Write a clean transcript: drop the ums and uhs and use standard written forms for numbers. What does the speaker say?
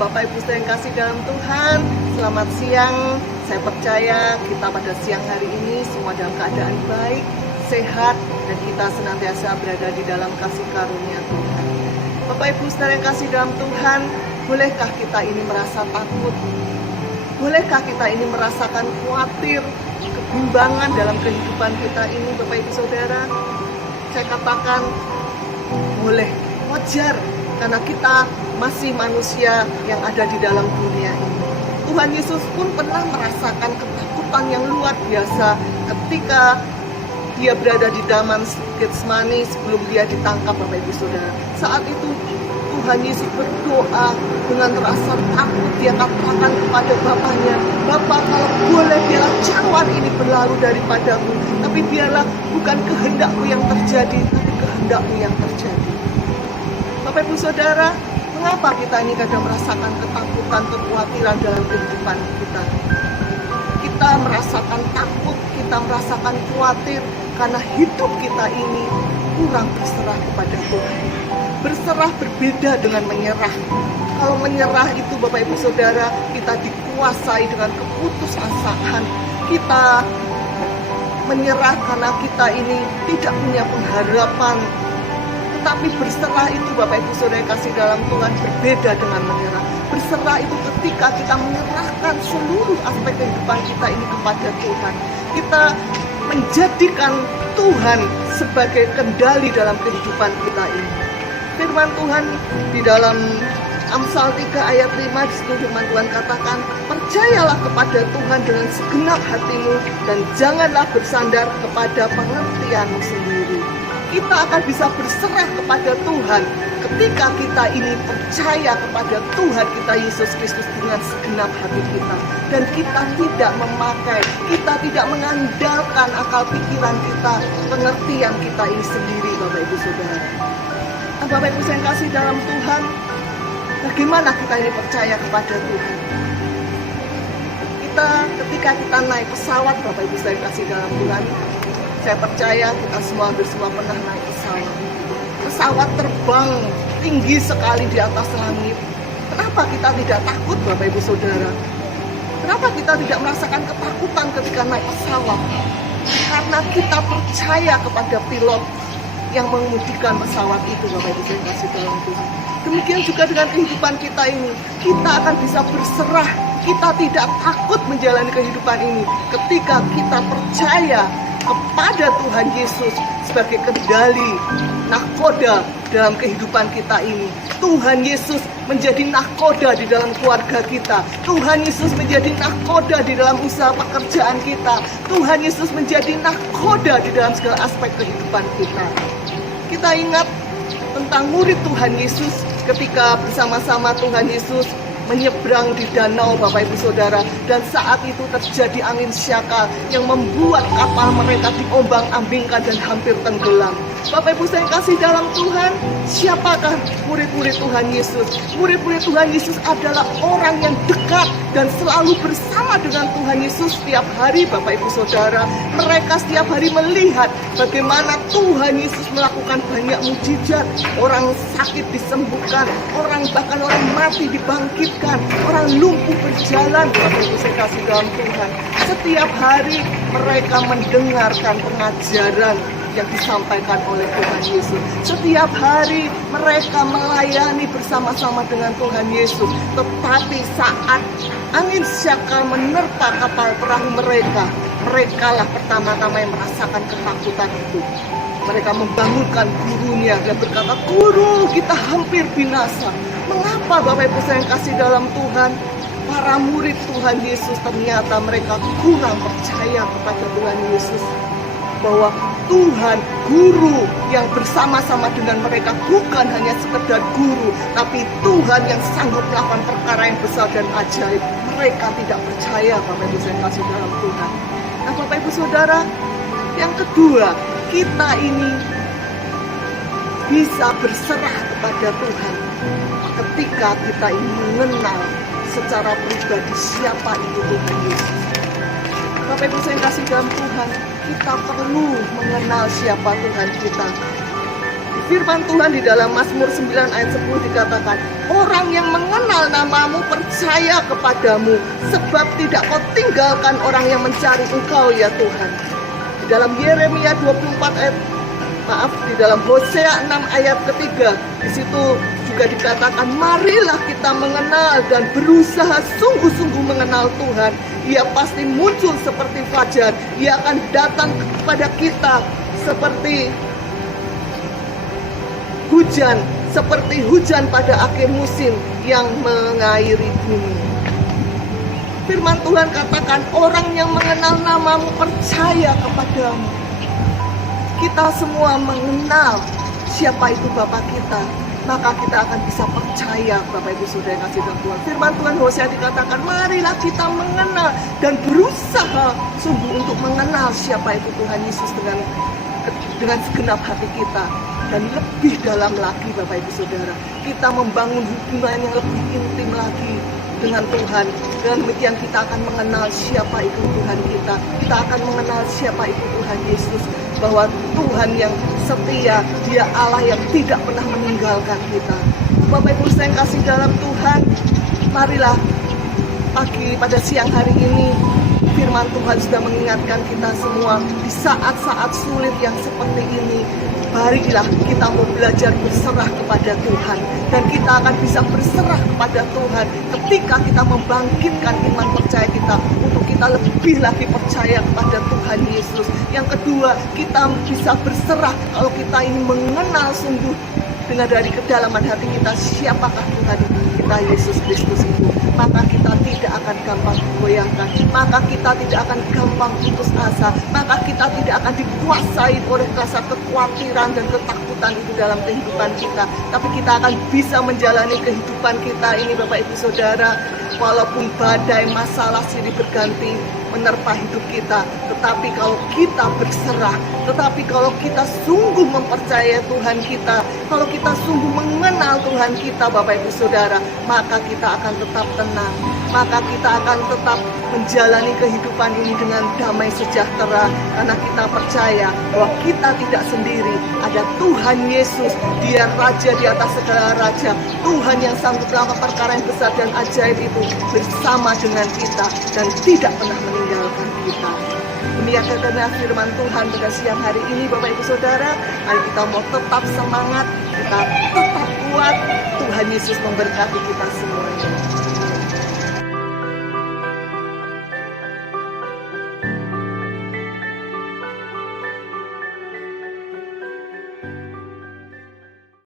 Bapak Ibu saya yang kasih dalam Tuhan. Selamat siang. Saya percaya kita pada siang hari ini semua dalam keadaan baik, sehat, dan kita senantiasa berada di dalam kasih karunia Tuhan. Bapak Ibu saudara yang kasih dalam Tuhan, bolehkah kita ini merasa takut? Bolehkah kita ini merasakan khawatir, kebimbangan dalam kehidupan kita ini, Bapak Ibu saudara? Saya katakan boleh, wajar, karena kita masih manusia yang ada di dalam dunia ini. Tuhan Yesus pun pernah merasakan ketakutan yang luar biasa ketika dia berada di Taman Getsemani sebelum dia ditangkap, Bapak Ibu saudara. Saat itu Tuhan Yesus berdoa dengan rasa takut. Dia katakan kepada Bapaknya, "Bapa, kalau boleh biarlah cawan ini berlalu daripadaku, tapi biarlah bukan kehendakku yang terjadi, tapi kehendakmu yang terjadi." Bapak Ibu saudara, mengapa kita ini kadang merasakan ketakutan, kekhawatiran dalam kehidupan kita? Kita merasakan takut, kita merasakan khawatir karena hidup kita ini kurang berserah kepada Tuhan. Berserah berbeda dengan menyerah. Kalau menyerah itu, Bapak Ibu saudara, kita dikuasai dengan keputusasaan. Kita menyerah karena kita ini tidak punya pengharapan. Tetapi berserah itu, Bapak Ibu saudara yang kasih dalam Tuhan, berbeda dengan menyerah. Berserah itu ketika kita menyerahkan seluruh aspek kehidupan kita ini kepada Tuhan. Kita menjadikan Tuhan sebagai kendali dalam kehidupan kita ini. Firman Tuhan di dalam Amsal 3 ayat 5, di situ firman Tuhan katakan, "Percayalah kepada Tuhan dengan segenap hatimu dan janganlah bersandar kepada pengertianmu sendiri." Kita akan bisa berserah kepada Tuhan ketika kita ini percaya kepada Tuhan kita Yesus Kristus dengan segenap hati kita. Dan kita tidak memakai, kita tidak mengandalkan akal pikiran kita, pengertian kita ini sendiri, Bapak Ibu saudara. Bapak Ibu saya kasih dalam Tuhan, bagaimana kita ini percaya kepada Tuhan? Ketika kita naik pesawat, Bapak Ibu saya kasih dalam Tuhan, saya percaya kita semua pernah naik pesawat. Pesawat terbang tinggi sekali di atas langit. Kenapa kita tidak takut, Bapak Ibu saudara? Kenapa kita tidak merasakan ketakutan ketika naik pesawat? Karena kita percaya kepada pilot yang mengemudikan pesawat itu, Bapak Ibu yang kasih dalam Tuhan. Demikian juga dengan kehidupan kita ini, kita akan bisa berserah. Kita tidak takut menjalani kehidupan ini ketika kita percaya kepada Tuhan Yesus sebagai kendali, nahkoda dalam kehidupan kita ini. Tuhan Yesus menjadi nahkoda di dalam keluarga kita. Tuhan Yesus menjadi nahkoda di dalam usaha pekerjaan kita. Tuhan Yesus menjadi nahkoda di dalam segala aspek kehidupan kita. Kita ingat tentang murid Tuhan Yesus ketika bersama-sama Tuhan Yesus menyeberang di danau, Bapak Ibu saudara, dan saat itu terjadi angin syakal yang membuat kapal mereka diombang-ambingkan dan hampir tenggelam. Bapak Ibu saya kasih dalam Tuhan, siapakah murid-murid Tuhan Yesus? Murid-murid Tuhan Yesus adalah orang yang dekat dan selalu bersama dengan Tuhan Yesus setiap hari, Bapak Ibu saudara. Mereka setiap hari melihat bagaimana Tuhan Yesus melakukan banyak mujizat. Orang sakit disembuhkan, bahkan orang mati dibangkitkan, orang lumpuh berjalan, Bapak Ibu saya kasih dalam Tuhan. Setiap hari mereka mendengarkan pengajaran yang disampaikan oleh Tuhan Yesus. Setiap hari mereka melayani bersama-sama dengan Tuhan Yesus. Tetapi saat angin syakal menerpa kapal perahu merekalah pertama-tama yang merasakan ketakutan itu. Mereka membangunkan gurunya dan berkata, "Guru, kita hampir binasa." Mengapa, Bapak Ibu saya yang kasih dalam Tuhan? Para murid Tuhan Yesus ternyata mereka kurang percaya kepada Tuhan Yesus. Bahwa Tuhan, guru yang bersama-sama dengan mereka bukan hanya sekedar guru, tapi Tuhan yang sanggup melakukan perkara yang besar dan ajaib. Mereka tidak percaya, Bapak Ibu saya kasih dalam Tuhan. Nah, Bapak Ibu saudara, yang kedua, kita ini bisa berserah kepada Tuhan ketika kita ini mengenal secara pribadi siapa itu Tuhan Yesus. Bapak Ibu saya kasih dalam Tuhan, kita perlu mengenal siapa Tuhan kita. Di Firman Tuhan di dalam Mazmur 9 ayat 10 dikatakan, orang yang mengenal namamu percaya kepadamu, sebab tidak kau tinggalkan orang yang mencari engkau ya Tuhan. Di dalam Yeremia 24 ayat, di dalam Hosea 6 ayat ketiga, di situ juga dikatakan, marilah kita mengenal dan berusaha sungguh-sungguh mengenal Tuhan. Ia pasti muncul seperti fajar, ia akan datang kepada kita seperti hujan, seperti hujan pada akhir musim yang mengairi bumi. Firman Tuhan katakan, orang yang mengenal namamu percaya kepadamu. Kita semua mengenal siapa itu Bapa kita, maka kita akan bisa percaya, Bapak Ibu Saudara yang kasih dalam Tuhan. Firman Tuhan Hosea dikatakan, marilah kita mengenal dan berusaha sungguh untuk mengenal siapa itu Tuhan Yesus dengan segenap hati kita. Dan lebih dalam lagi Bapak Ibu Saudara, kita membangun hubungan yang lebih intim lagi dengan Tuhan. Dengan demikian kita akan mengenal siapa itu Tuhan kita. Kita akan mengenal siapa itu Tuhan Yesus, bahwa Tuhan yang setia, Dia Allah yang tidak pernah meninggalkan kita. Bapak Ibu saya kasih dalam Tuhan, marilah pada siang hari ini firman Tuhan sudah mengingatkan kita semua di saat-saat sulit yang seperti ini. Marilah kita mau belajar berserah kepada Tuhan, dan kita akan bisa berserah kepada Tuhan ketika kita membangkitkan iman percaya kita untuk kita lebih lagi percaya kepada Tuhan Yesus. Yang kedua, kita bisa berserah kalau kita ini mengenal sungguh dengan dari kedalaman hati kita siapakah Tuhan kita Yesus Kristus itu. Maka kita tidak akan gampang digoyahkan, maka kita tidak akan gampang putus asa, maka kita tidak akan dikuasai oleh rasa kekhawatiran dan ketakutan itu dalam kehidupan kita. Tapi kita akan bisa menjalani kehidupan kita ini Bapak Ibu Saudara, walaupun badai masalah silih berganti menerpa hidup kita. Tetapi kalau kita berserah, tetapi kalau kita sungguh mempercayai Tuhan kita, kalau kita sungguh mengenal Tuhan kita Bapak Ibu Saudara, maka kita akan tetap tenang, maka kita akan tetap menjalani kehidupan ini dengan damai sejahtera, karena kita percaya bahwa kita tidak sendiri. Ada Tuhan Yesus, Dia Raja di atas segala raja, Tuhan yang sanggup melakukan perkara yang besar dan ajaib itu bersama dengan kita dan tidak pernah meninggalkan kita. Demikian firman Tuhan pada siang hari ini Bapak Ibu Saudara. Mari kita mau tetap semangat, kita tetap kuat. Tuhan Yesus memberkati kita semuanya.